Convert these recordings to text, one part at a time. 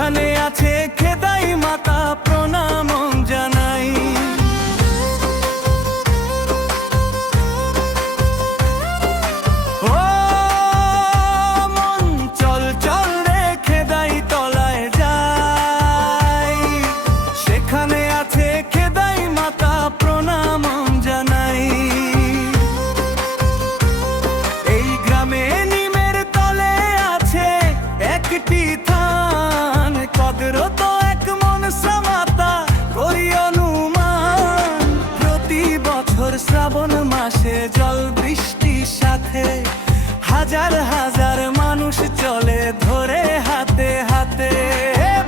সেখানে আছে খেদাই মাতা প্রণাম জানাই। ও মন চল চল রে খেদাই তলায় যাই, সেখানে আছে খেদাই মাতা প্রণাম জানাই। এই গ্রামে নিমের তলে আছে একটি থান, কদরত এক মনসা মাতা করি অনুমান। প্রতি বছর শ্রাবণ মাসে জল বৃষ্টির সাথে হাজার হাজার মানুষ চলে ধরে হাতে হাতে।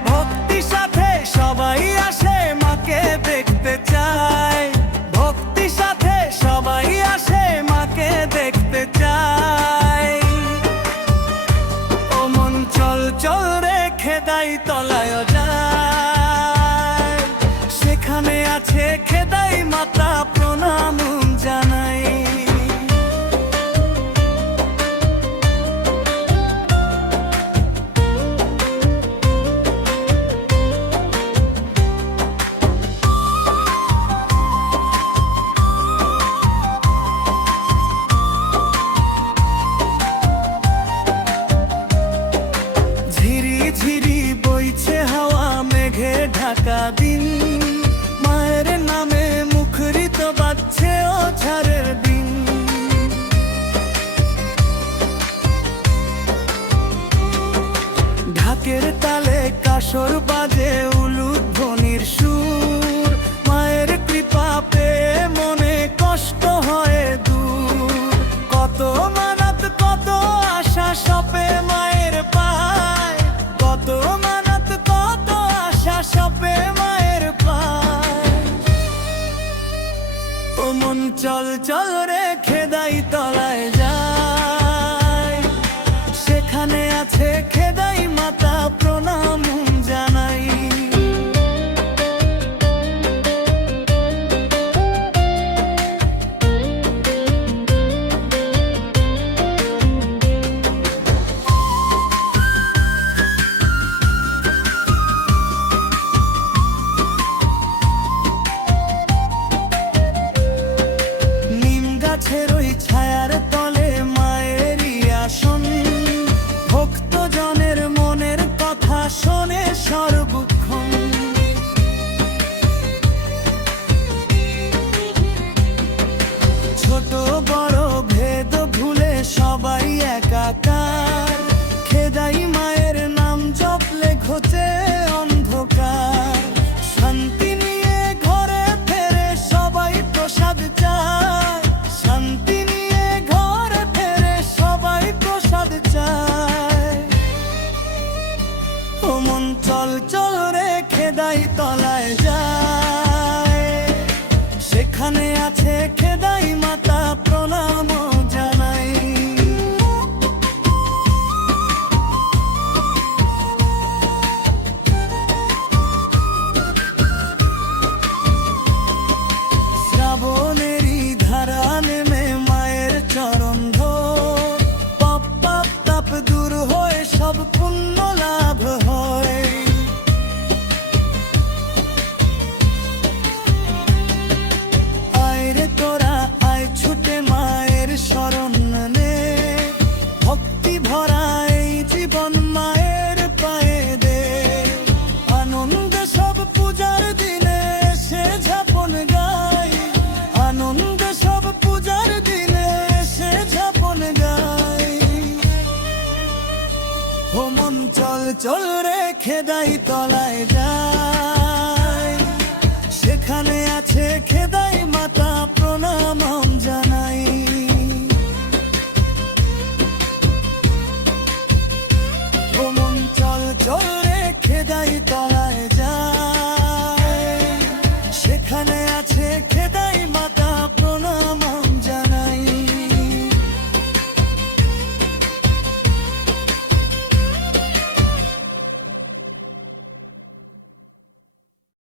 ভক্তি সাথে সবাই আসে মাকে দেখতে চায়, ভক্তি সাথে সবাই আসে মাকে দেখতে চায়। ও মন চল চল রে খেদাই তলায় যায়, সেখানে আছে খেদাই মাতা প্রণাম জানাই। ঝিরি ঝিরি বইছে হাওয়া মেঘে ঢাকা দিন, মায়ের নামে মুখরিত বাজছে ও ঝড়ের দিন। ঢাকের তালে কাসর বাজে উলুধ্বনির সুর, মায়ের কৃপা পেয়ে মনে কষ্ট হয় দূর। কত মানত কত আশা সপে মায়ের পায়, কত মানত কত আশা সপে মায়ের পায়। ও মন চল চল রে খেদাই তলায় যায়, সেখানে আছে খেদাই মাতা প্রণাম জানাই। নিম গাছের ওই ছায়ার তলে মায়েরই আসন, ভক্তজনের মনের কথা শোনে সর্বক্ষণ। ছোট বড় ভেদ ভুলে সবাই একাকার, খেদাই মায়ের নাম জপলে ঘোচে অন্ধকার। শান্তি নিয়ে ঘরে ফেরে সবাই প্রসাদ চায়, শান্তি নিয়ে ঘরে ফেরে সবাই প্রসাদ চায়। ও মন চল চল রে খেদাই তলায় যায়, সেখানে আছে খেদাই মাতা প্রণাম জানাই। শ্রাবণেরই ধারা নেমে মায়ের চরণ ধর, পাপ পাপ তাপ দূর হয়ে সব পুণ্য লাভ হয়। আয় রে তোরা আয় ছুটে মায়ের শরণ নে, ভক্তি ভরা এই জীবন মায়ের পায়ে দে। আনন্দে সব পূজার দিনে সে ঝাপন গায়, আনন্দে সব পূজার দিনে সে ঝাপন গায়। ও মন চল চল রে খেদাই তলায় যায়, সেখানে আছে খেদাই মাতা প্রণাম জানাই। ও মন চল চল রে খেদাই তলায় যায়, সেখানে আছে